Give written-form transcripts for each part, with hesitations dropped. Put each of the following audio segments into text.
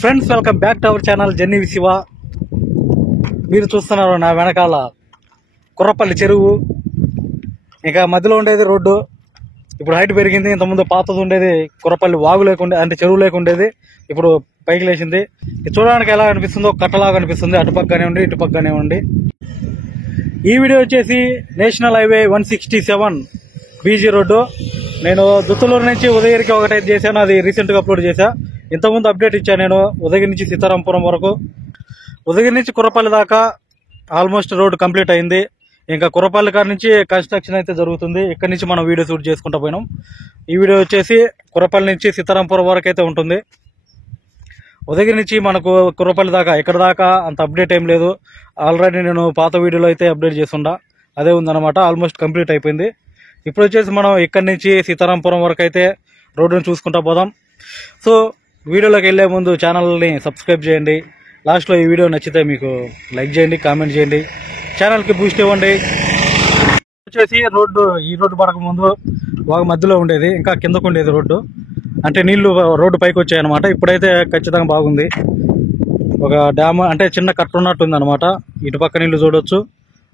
Friends, welcome back to our channel journey with Shiva. మీరు చూస్తున్నారు నా వెనకాల కుర్రపల్లి చెరువు. ఇంకా మధ్యలో ఉండేది రోడ్డు. ఇప్పుడు హైట్ పెరిగింది. ఇంతకుముందు పాతది ఉండేది కుర్రపల్లి వాగు లేకుండే, అంటే చెరువు లేకుండేది. ఇప్పుడు పైకి లేచింది. ఇది చూడడానికి ఎలా అనిపిస్తుందో కట్టలాగా అనిపిస్తుంది. అటుపక్క కానివ్వండి, ఇటుపక్క కానివ్వండి. ఈ వీడియో వచ్చేసి నేషనల్ హైవే 167 బీజీ రోడ్డు. నేను దుత్తలూరు నుంచి ఉదయగిరికి ఒకటైతే చేశాను. అది రీసెంట్ గా అప్లోడ్ చేశా. ఇంతకుముందు అప్డేట్ ఇచ్చాను నేను ఉదయగిరి నుంచి సీతారాంపురం వరకు. ఉదయగిరి నుంచి కుర్రపల్లి దాకా ఆల్మోస్ట్ రోడ్ కంప్లీట్ అయింది. ఇంకా కుర్రపల్లి కాడ నుంచి కన్స్ట్రక్షన్ అయితే జరుగుతుంది. ఇక్కడ నుంచి మనం వీడియో షూట్ చేసుకుంటూ పోయినాం. ఈ వీడియో వచ్చేసి కుర్రపల్లి నుంచి సీతారాంపురం వరకు అయితే ఉంటుంది. ఉదయగిరి నుంచి మనకు కుర్రపల్లి దాకా ఇక్కడ దాకా అంత అప్డేట్ ఏం లేదు. ఆల్రెడీ నేను పాత వీడియోలో అయితే అప్డేట్ చేస్తుండా, అదే ఉందన్నమాట. ఆల్మోస్ట్ కంప్లీట్ అయిపోయింది. ఇప్పుడు వచ్చేసి మనం ఇక్కడి నుంచి సీతారాంపురం వరకు అయితే రోడ్డును చూసుకుంటా పోదాం. సో వీడియోలోకి వెళ్లే ముందు ఛానల్ని సబ్స్క్రైబ్ చేయండి. లాస్ట్లో ఈ వీడియో నచ్చితే మీకు లైక్ చేయండి, కామెంట్ చేయండి, ఛానల్కి బూస్ట్ ఇవ్వండి. వచ్చేసి ఈ రోడ్డు పడక ముందు బాగా మధ్యలో ఉండేది, ఇంకా కిందకు ఉండేది రోడ్డు. అంటే నీళ్లు రోడ్డు పైకి వచ్చాయన్నమాట. ఇప్పుడైతే ఖచ్చితంగా బాగుంది. ఒక డ్యామ్ అంటే చిన్న కట్ట ఉన్నట్టుంది అనమాట. ఇటుపక్క నీళ్లు చూడొచ్చు,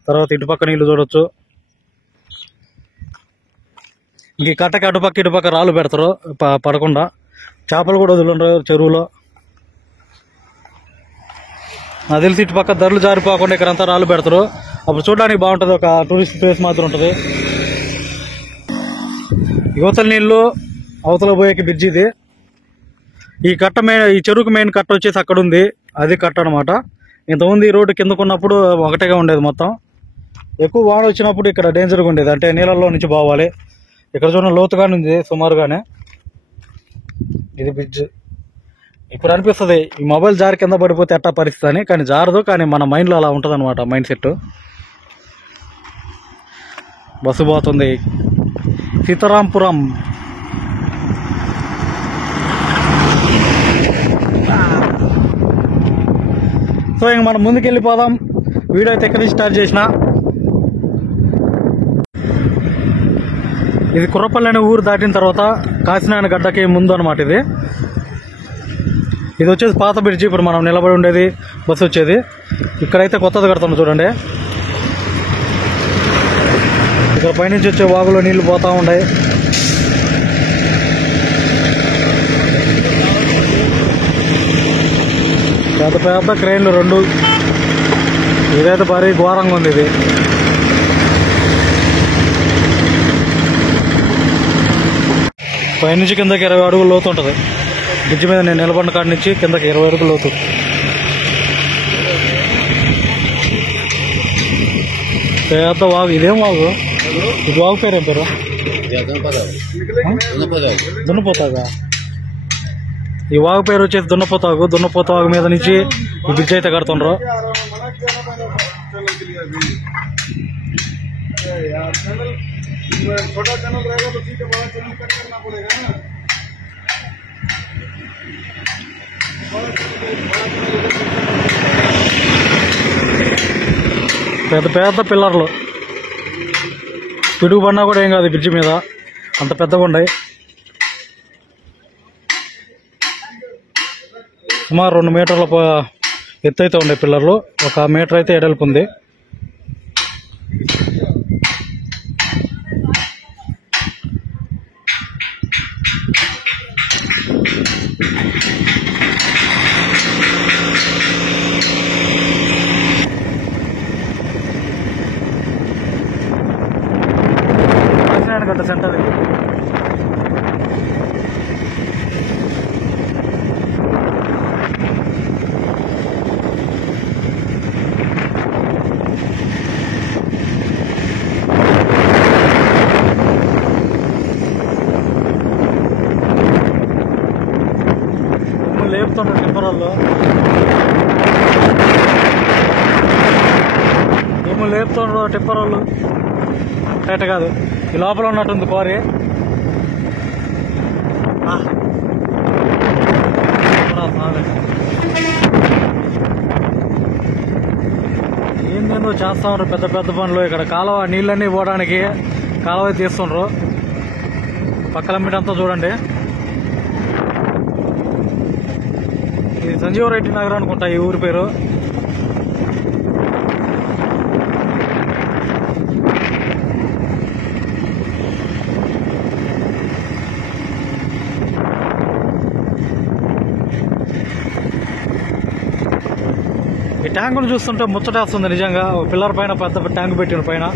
తర్వాత ఇటుపక్క నీళ్లు చూడొచ్చు. ఇంక కట్టకి ఇటుపక్క రాళ్ళు పెడతారు పడకుండా. చేపలు కూడా వదులుంటారు చెరువులో. నాకు తెలిసి ఇటుపక్క ధరలు జారిపోకుండా ఇక్కడంతా రాళ్ళు పెడతారు. అప్పుడు చూడడానికి బాగుంటుంది. ఒక టూరిస్ట్ ప్లేస్ మాత్రం ఉంటుంది. యువతల నీళ్లు అవతల పోయేకి బ్రిడ్జ్ ఇది. ఈ చెరువుకు మెయిన్ కట్ట వచ్చేసి అక్కడ ఉంది. అది కట్ట అనమాట. ఇంతకుముందు ఈ రోడ్డు కిందకున్నప్పుడు ఒకటేగా ఉండేది మొత్తం. ఎక్కువ వాన వచ్చినప్పుడు ఇక్కడ డేంజర్గా ఉండేది, అంటే నీళ్ళల్లో నుంచి పోవాలి. ఇక్కడ చూడండి లోతుగానే ఉంది సుమారుగానే. ఇది బ్రిడ్జ్. ఇప్పుడు అనిపిస్తుంది ఈ మొబైల్ జారి కింద పడిపోతే ఎట్టా పరిస్థితి అని, కానీ జారదు. కానీ మన మైండ్లో అలా ఉంటుంది అనమాట, మైండ్ సెట్. బస్సు పోతుంది సీతారాంపురం. సో ఇంక మనం ముందుకు వెళ్ళిపోదాం. వీడియో అయితే ఎక్కడి నుంచి స్టార్ట్ చేసిన. ఇది కుర్రపల్లి అనే ఊరు దాటిన తర్వాత కాశీనాయన గడ్డకి ముందు అనమాట ఇది. ఇది వచ్చేసి పాత బ్రిడ్జి. ఇప్పుడు మనం నిలబడి ఉండేది బస్సు వచ్చేది. ఇక్కడైతే కొత్తది కడతాం చూడండి. ఇక్కడ పైనుంచి వచ్చే వాగులో నీళ్లు పోతా ఉన్నాయి. పెద్ద పెద్ద క్రెయిన్లు 2. ఇదైతే భారీ ఘోరంగా ఉంది. ఇది పైనుంచి కిందకి 20 అడుగులు లోతు ఉంటుంది. బ్రిడ్జి మీద నేను నిలబడిన కాడి నుంచి కిందకి 20 అడుగులు లోతు. పెద్ద వాగు. ఇదేం వాగు? ఇది వాగు పేరు ఏం పేరు? దున్నపోతాగా. ఈ వాగు పేరు వచ్చేసి దున్నపోతాగు. దున్నపోతాగు మీద నుంచి ఈ బ్రిడ్జ్ అయితే కడుతుండ్రు. పెద్ద పెద్ద పిల్లర్లు. పిడుగు పడినా కూడా ఏం కాదు బ్రిడ్జి మీద, అంత పెద్దగా ఉన్నాయి. సుమారు 2 మీటర్ల ఎత్తు అయితే ఉండే పిల్లర్లు. 1 మీటర్ అయితే ఎడల్పు ఉంది. గడ్డ సెంటర్ ఇది. లేపుతుండ్రు టిప్పరాల్లో. లేపుతుండ్రు టిప్పరాళ్ళు. కరెక్ట్ కాదు. ఈ లోపల ఉన్నట్టుంది కోరి. ఏందేందో చేస్తా ఉన్నారు పెద్ద పెద్ద పనులు. ఇక్కడ కాలువ నీళ్ళన్నీ పోవడానికి కాలువ తీస్తుండ్రు. పక్కల మీటంతా చూడండి. ఇది సంజీవరెడ్డి నగర్ అనుకుంటా ఈ ఊరి పేరు. ఈ ట్యాంకును చూస్తుంటే ముచ్చటేస్తుంది నిజంగా. ఒక పిల్లర్ పైన పెద్ద ట్యాంక్ పెట్టిన పైన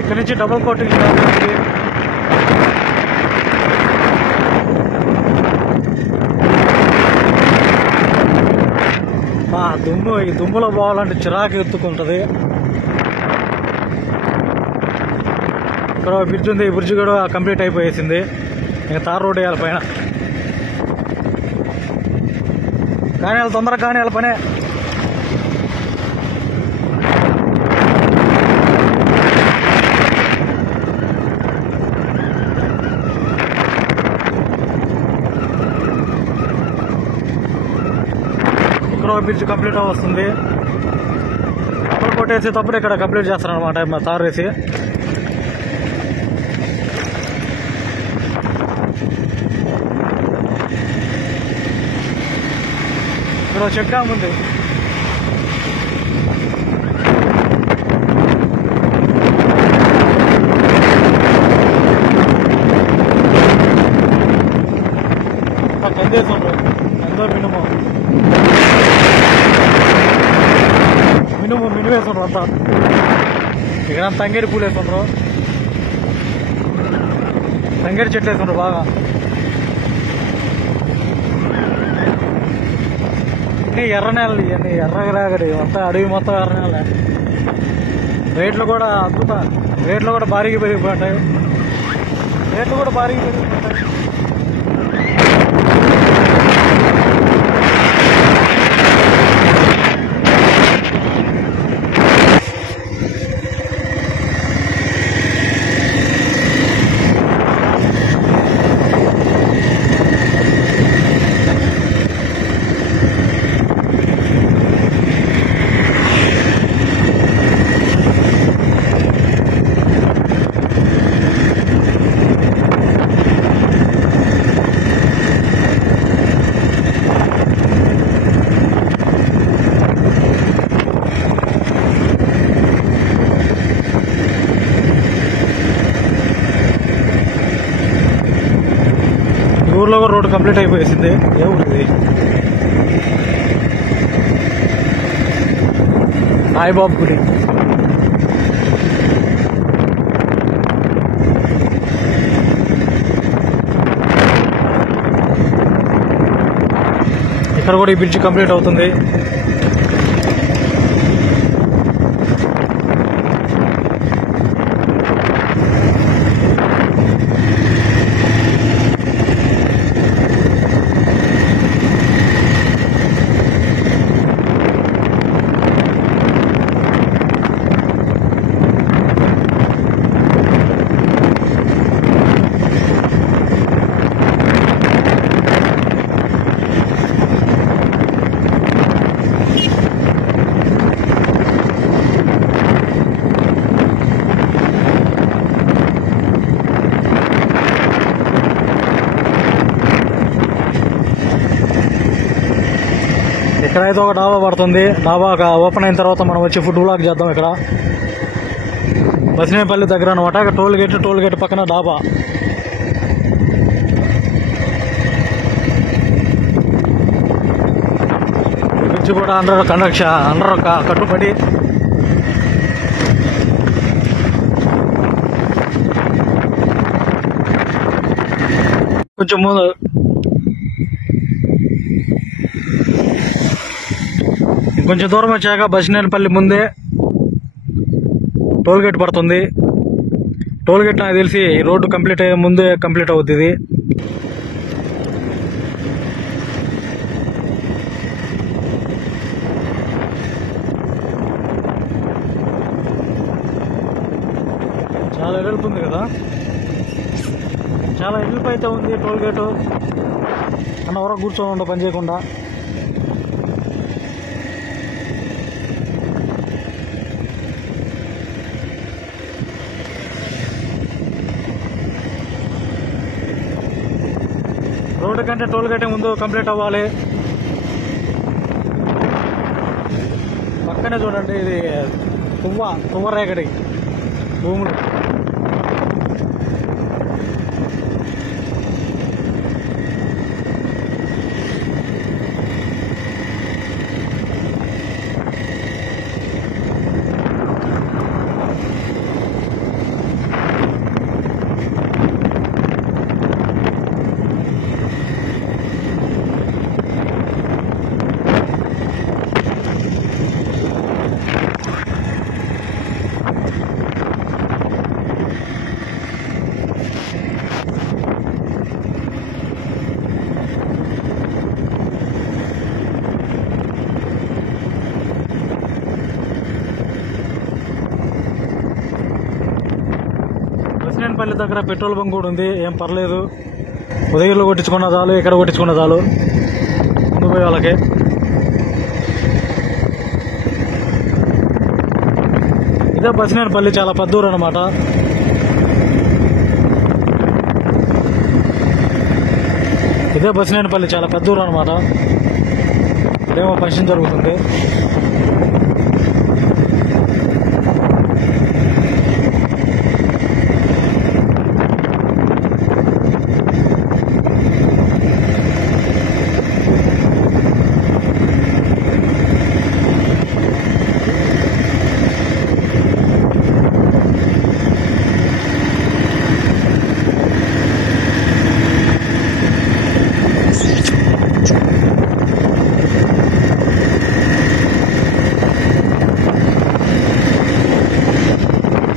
ఇక్కడి నుంచి డబుల్ కోటింగ్ దుమ్ము. ఈ దుమ్ములో పోవాలంటే చిరాకు ఎత్తుకుంటుంది. ఇక్కడ బ్రిడ్జ్ ఉంది, ఈ బ్రిడ్జ్ కూడా కంప్లీట్ అయిపోయేసింది. ఇంకా తార్ రోడ్ వేయాలి పైన. కానీ వాళ్ళు తొందరగా కానీ వాళ్ళ పనే. బ్రిడ్జ్ కంప్లీట్ వస్తుంది. డబుల్ కొట్టేసేటప్పుడు ఇక్కడ కంప్లీట్ చేస్తారనమాట తారు వేసి. ఇక్కడ చెక్ డ్యామ్ ఉంది. కందేశం ఎంతో మినుము వేస్తుండ్రు అంతా. ఇక్కడ తంగేడి పూలు వేస్తుండ్రు, తంగేడి చెట్లు వేస్తుండ్రు బాగా. ఎర్ర నేలలు ఇవన్నీ, ఎర్రగరాగడి అంతా అడవి మొత్తం ఎర్ర నేల. రేట్లు కూడా రేట్లు కూడా భారీగా పెరిగిపోతాయి. ఊర్లో కూడా రోడ్డు కంప్లీట్ అయిపోయేసింది. ఏ ఊరిది? సాయిబాబు గుడి. ఇక్కడ కూడా ఈ బ్రిడ్జ్ కంప్లీట్ అవుతుంది. ఇక్కడైతే ఒక డాబా పడుతుంది. డాబా ఓపెన్ అయిన తర్వాత మనం వచ్చి ఫుడ్ బ్లాక్ చేద్దాం. ఇక్కడ బసినేపల్లి దగ్గర అనమాట. టోల్ గేట్ పక్కన డాబా. బ్రిడ్జ్ కూడా అండర్ కట్టుబడి కొంచెం ముందు కొంచెం దూరం వచ్చాక బసినేపల్లి ముందే టోల్ గేట్ పడుతుంది. టోల్ గేట్ నాకు తెలిసి ఈ రోడ్డు కంప్లీట్ అయ్యే ముందే కంప్లీట్ అవుతుంది. చాలా వెలుపుంది కదా, చాలా వెలుపు అయితే ఉంది. టోల్ గేటు అన్న వరకు కూర్చొని ఉండవు పని చేయకుండా. రోడ్డు కంటే టోల్ గేట్ ముందు కంప్లీట్ అవ్వాలి. పక్కనే చూడండి, ఇది తువ్వరేగడి భూములు. పల్లి దగ్గర పెట్రోల్ బంక్ కూడా ఉంది, ఏం పర్లేదు. ఉదయంలో కొట్టించుకున్న చాలు, ఇక్కడ కొట్టించుకున్న చాలు ముందు పోయే వాళ్ళకి. ఇదే బసినేనిపల్లి, చాలా పెద్ద ఊరు అనమాట. ఇదే బసినేనిపల్లి, చాలా పెద్ద ఊరు అనమాట. ఇదేమో ఫంక్షన్ జరుగుతుంది.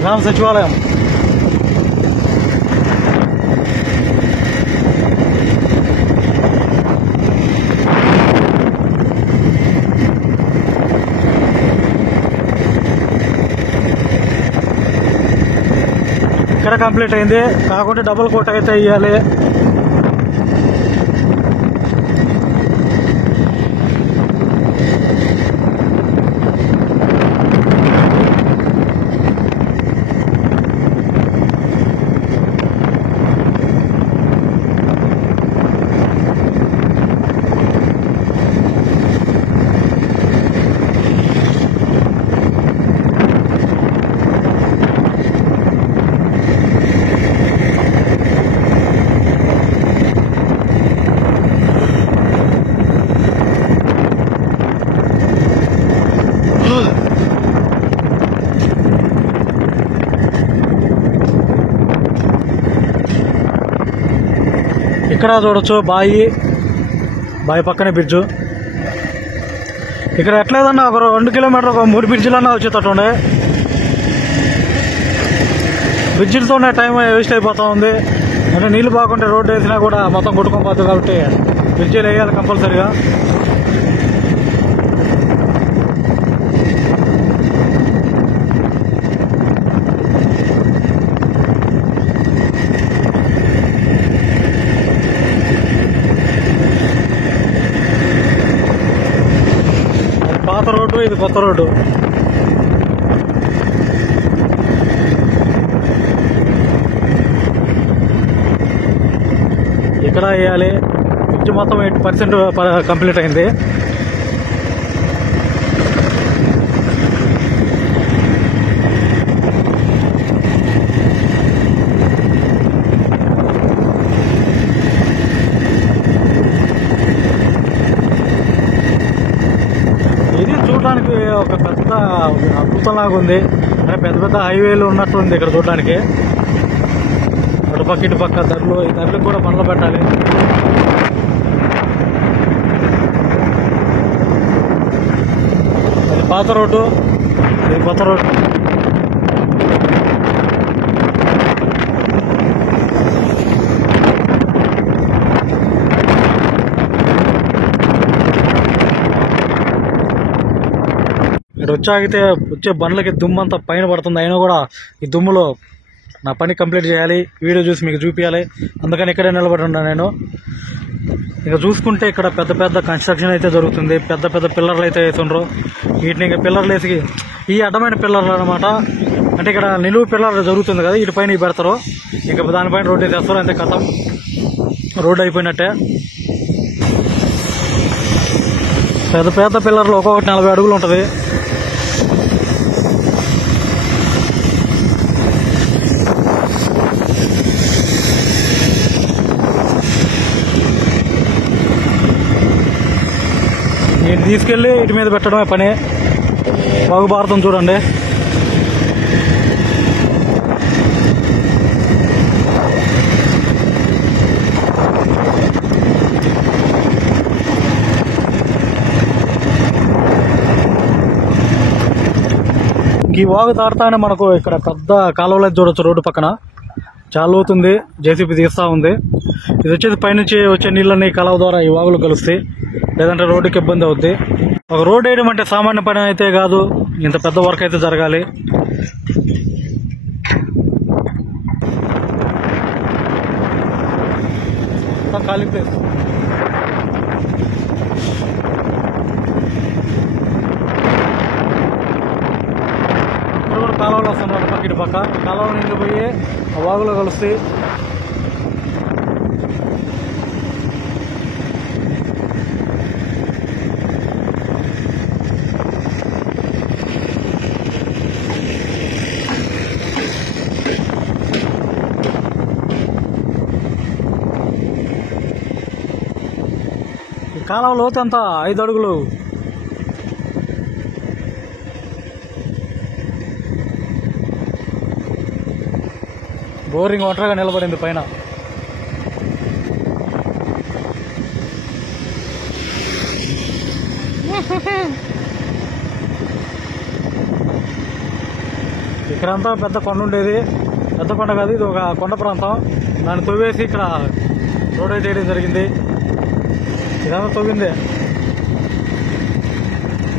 గ్రామ సచివాలయం. ఇక్కడ కంప్లీట్ అయింది, కాకుండా డబుల్ కోట్ అయితే ఇవ్వాలి. ఇక్కడ చూడొచ్చు బాయి పక్కనే బ్రిడ్జు. ఇక్కడ ఎట్లేదన్నా ఒక 2 కిలోమీటర్ ఒక 3 బ్రిడ్జిలన్నా వచ్చేటట్టు ఉండే. బ్రిడ్జిలతోనే టైం వేస్ట్ అయిపోతా ఉంది. అంటే నీళ్ళు బాగుంటే రోడ్డు వేసినా కూడా మొత్తం కొట్టుకొని పోతుంది, కాబట్టి బ్రిడ్జిలు వేయాలి కంపల్సరిగా. పాత రోడ్డు, ఇది కొత్త రోడ్డు. ఇక్కడ వేయాలి. బ్రిడ్జ్ మొత్తం 80% కంప్లీట్ అయింది. చూడడానికి ఒక పెద్ద అద్భుతంలాగా ఉంది. అంటే పెద్ద పెద్ద హైవేలు ఉన్నట్టు ఉంది ఇక్కడ చూడడానికి. అటుపక్క ఇటుపక్క ధరలు, ఈ ధరలకు కూడా పనులు పెట్టాలి. అది పాత రోడ్డు, ఇది కొత్త రోడ్డు. ఇక్కడ వచ్చాగితే వచ్చే బండ్లకి దుమ్ము అంతా పైన పడుతుంది. అయినా కూడా ఈ దుమ్ములో నా పని కంప్లీట్ చేయాలి, వీడియో చూసి మీకు చూపించాలి, అందుకని ఇక్కడే నిలబడి ఉన్నా నేను. ఇక చూసుకుంటే ఇక్కడ పెద్ద పెద్ద కన్స్ట్రక్షన్ అయితే జరుగుతుంది, పెద్ద పెద్ద పిల్లర్లు అయితే వేస్తుండ్రు. వీటిని ఇంకా పిల్లర్లు వేసి, ఈ అడ్డమైన పిల్లర్లు అనమాట, అంటే ఇక్కడ నిలువు పిల్లర్ జరుగుతుంది కదా, ఇటు పైన పెడతారు, ఇంకా దానిపైన రోడ్డు వేసేస్తారు, అంతే కథం, రోడ్డు అయిపోయినట్టే. పెద్ద పెద్ద పిల్లర్లు ఒక్కొక్కటి 40 అడుగులు ఉంటుంది. నేను తీసుకెళ్ళి ఇటు మీద పెట్టడమే పని. బాగు భారతం చూడండి. ఈ వాగు దాటుతానే మనకు ఇక్కడ పెద్ద కాలువలు చూడొచ్చు. రోడ్డు పక్కన చాలా అవుతుంది, జేసీబీ తీస్తా ఉంది. ఇది వచ్చేసి పైనుంచి వచ్చే నీళ్ళని కాలువ ద్వారా ఈ వాగులు కలుస్తాయి, లేదంటే రోడ్డుకి ఇబ్బంది అవుద్ది. ఒక రోడ్ వేయడం అంటే సామాన్య పని అయితే కాదు, ఇంత పెద్ద వర్క్ అయితే జరగాలి. ఖాళీ ప్లేస్. ఇక్కడ కూడా కాలువలు వస్తున్నారు పక్క ఇటు పక్క. కాలువలు నీళ్ళు పోయి ఆ వాగులో కలుస్తాయి. కాలువ లోతు అంతా 5 అడుగులు. బోరింగ్ ఒంటరిగా నిలబడింది పైన. ఇక్కడంతా పెద్ద కొండ ఉండేది, పెద్ద కొండ కాదు, ఇది ఒక కొండ ప్రాంతం. దాన్ని తవ్వేసి ఇక్కడ రోడ్ అయితే వేయడం జరిగింది. ఇదంతా తవ్విందే.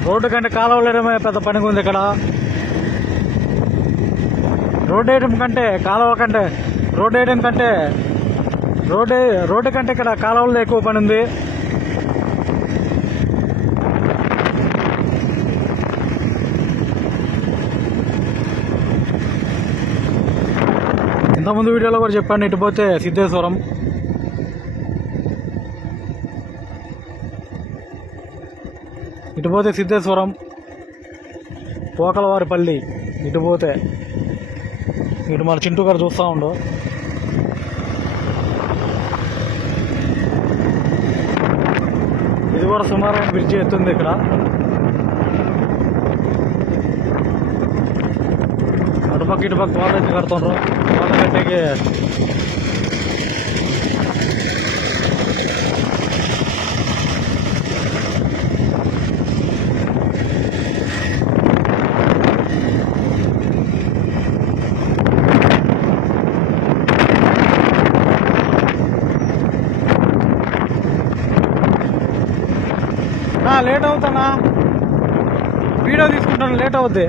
రోడ్డు కంటే కాలువలు వేయడమే పెద్ద పనిగా ఉంది ఇక్కడ. రోడ్డు వేయడం కంటే కాలువ కంటే రోడ్డు వేయడం కంటే రోడ్డు కంటే ఇక్కడ కాలువల్లో ఎక్కువ పని ఉంది. ఇంతకుముందు వీడియోలో కూడా చెప్పాను, ఇటు పోతే సిద్ధేశ్వరం, ఇటు పోతే సిద్ధేశ్వరం, పోకలవారిపల్లి, ఇటు పోతే ఇటు మన చింటూ గారు చూస్తూ ఉండు. ఇది కూడా సుమారైన బ్రిడ్జి ఎత్తుంది ఇక్కడ. అటుపక్క ఇటుపక్క వాళ్ళు అయితే కడుతుండ్రు. వాళ్ళ కట్టేకి లేట్ అవుతానా, వీడియో తీసుకుంటాను, లేట్ అవుద్ది.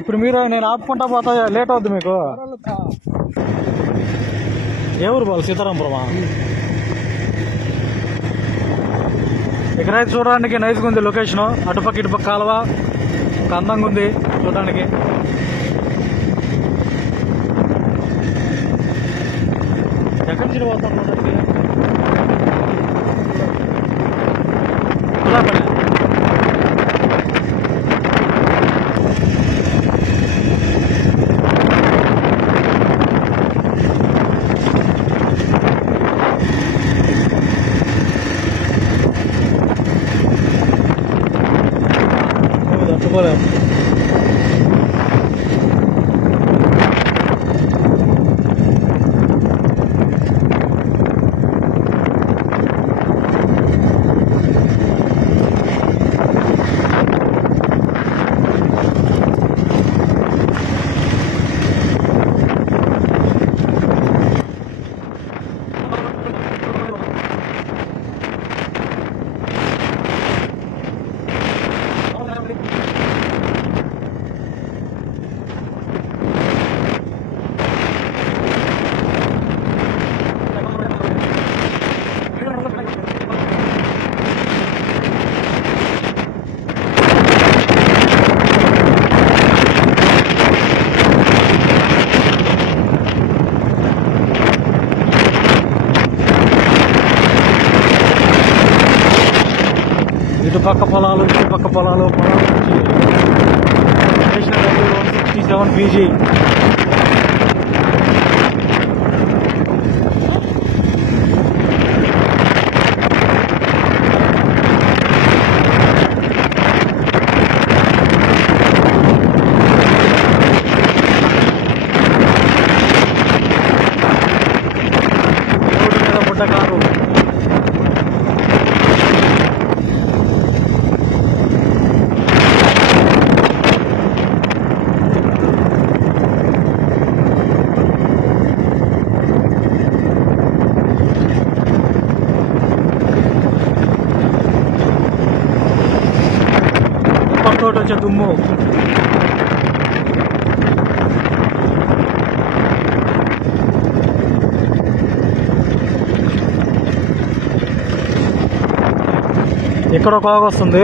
ఇప్పుడు మీరు నేను ఆపుకుంటా పోతా, లేట్ అవుద్ది మీకు. ఏ ఊరు బాలు? సీతారాంపురమా? ఇక్కడైతే చూడడానికి నైస్గా ఉంది లొకేషన్. అటుపక్క ఇటుపక్క కాలువ ఒక అందంగా ఉంది చూడడానికి. ఎక్కడి నుంచి పోతాం చూడడానికి? తట్టుకోలేము. పక్క పొలాలు ఇటు పక్క పొలాలు నుంచి నేషనల్ హైవే 167 పీజీ. రోడ్డు మీద బుడ్డ కారు. తోట వచ్చే దుమ్ము. ఇక్కడ ఒక వాగు వస్తుంది.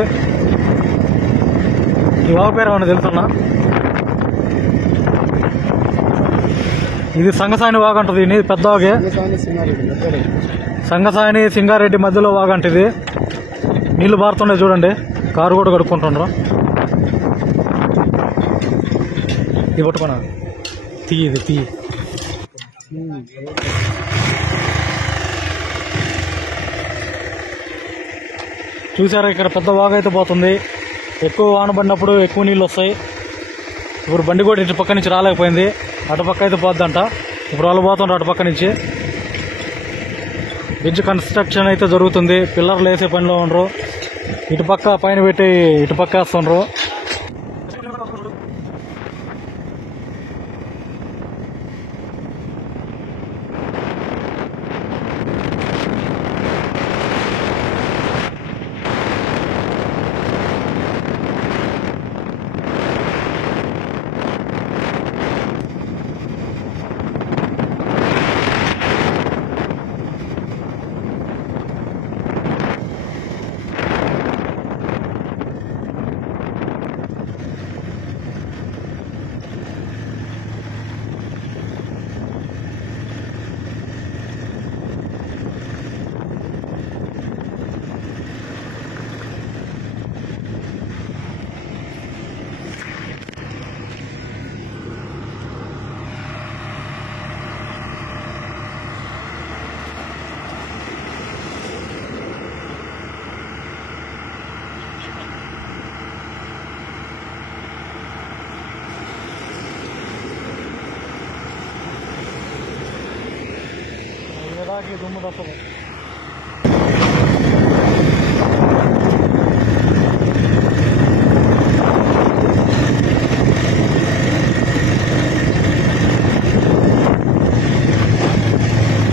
ఈ వాగు పేరు ఏమన్నా తెలుసున్నా? ఇది సంగసాని వాగు అంటది. ఇది పెద్ద వాగే. సంగసాని సింగారెడ్డి మధ్యలో వాగు అంట. ఇది నీళ్లు బారుతుండే చూడండి. కారు కూడా కడుక్కుంటుండ్రు. ఇది పట్టుకున్నా తీ. ఇది తీ. చూసారా ఇక్కడ పెద్ద వాగు అయితే పోతుంది. ఎక్కువ వాన పడినప్పుడు ఎక్కువ నీళ్ళు వస్తాయి. ఇప్పుడు బండి కూడా ఇటు పక్క నుంచి రాలేకపోయింది. అటుపక్క అయితే పోద్దంట. ఇప్పుడు వాళ్ళు పోతుండ్రు అటుపక్క నుంచి. బ్రిడ్జ్ కన్స్ట్రక్షన్ అయితే జరుగుతుంది. పిల్లర్లు వేసే పనిలో ఉండరు. ఇటుపక్క పైన పెట్టి ఇటుపక్క వేస్తుండ్రు. దుమ్ము తప్పదు.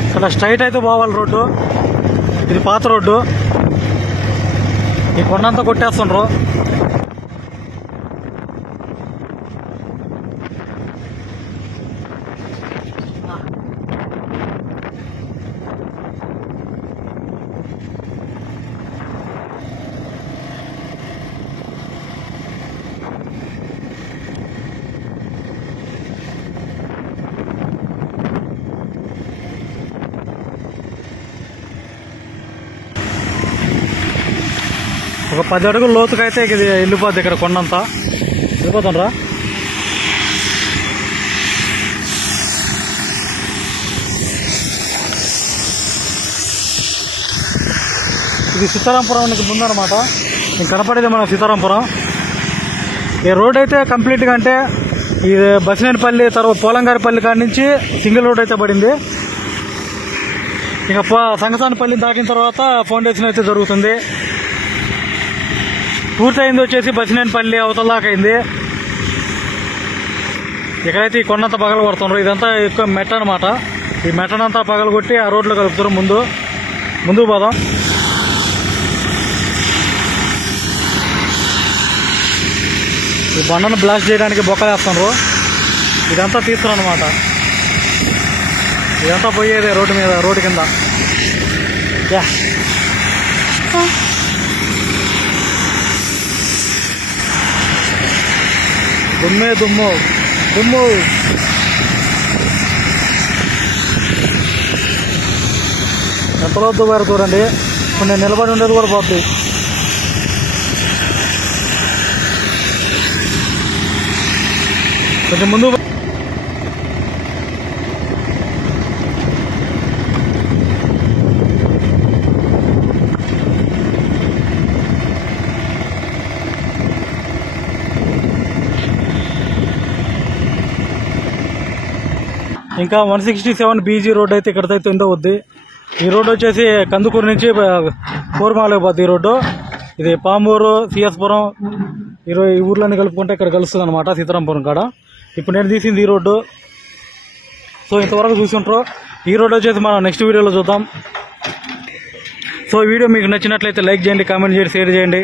ఇక్కడ స్ట్రైట్ అయితే పోవాలి రోడ్డు. ఇది పాత రోడ్డు. ఈ కొండంతా కొట్టేస్తుండ్రు. ఒక 10 అడుగుల లోతుకైతే ఇది వెళ్ళిపోద్ది. ఇక్కడ కొండంతా వెళ్ళిపోతుండ్రా. ఇది సీతారాంపురం ముందనమాట. మీకు కనపడేది మన సీతారాంపురం. ఈ రోడ్ అయితే కంప్లీట్గా అంటే ఇది బసినేనిపల్లి తర్వాత పోలంగారిపల్లి కాడి నుంచి సింగిల్ రోడ్ అయితే పడింది. ఇక సంగసానిపల్లి దాటిన తర్వాత ఫౌండేషన్ అయితే జరుగుతుంది. పూర్తయింది వచ్చేసి బసినేనిపల్లి అవతల దాకా అయింది. ఇక్కడైతే ఈ కొండంతా పగల కొడుతున్నారు. ఇదంతా ఎక్కువ మెట్ట అనమాట. ఈ మెట్టనంతా పగలగొట్టి ఆ రోడ్లో కలుపుతారు. ముందుకు పోదాం. ఈ బండను బ్లాస్ట్ చేయడానికి బొక్కలేస్తున్నారు. ఇదంతా తీస్తున్నారు అనమాట. ఇదంతా పోయేదే రోడ్డు మీద, రోడ్డు కింద. దుమ్మే దుమ్ము దుమ్ము. ఎంతలో దువ్వారు చూడండి. ఇప్పుడు నేను నిలబడి ఉండేది కూడా పోద్ది. కొంచెం ముందు ఇంకా 167 BG రోడ్ అయితే ఇక్కడైతే ఉందో వద్ది. ఈ రోడ్డు వచ్చేసి కందుకూరు నుంచి కోరమాలకు పోద్ది. ఈ రోడ్డు ఇది పామూరు, సిఎస్పురం ఈ ఊర్లన్నీ కలుపుకుంటే ఇక్కడ కలుస్తుంది అనమాట, సీతారాంపురం కాడ. ఇప్పుడు నేను తీసింది ఈ రోడ్డు. సో ఇంతవరకు చూసుంటారు. ఈ రోడ్డు వచ్చేసి మనం నెక్స్ట్ వీడియోలో చూద్దాం. సో వీడియో మీకు నచ్చినట్లయితే లైక్ చేయండి, కామెంట్ చేయండి, షేర్ చేయండి.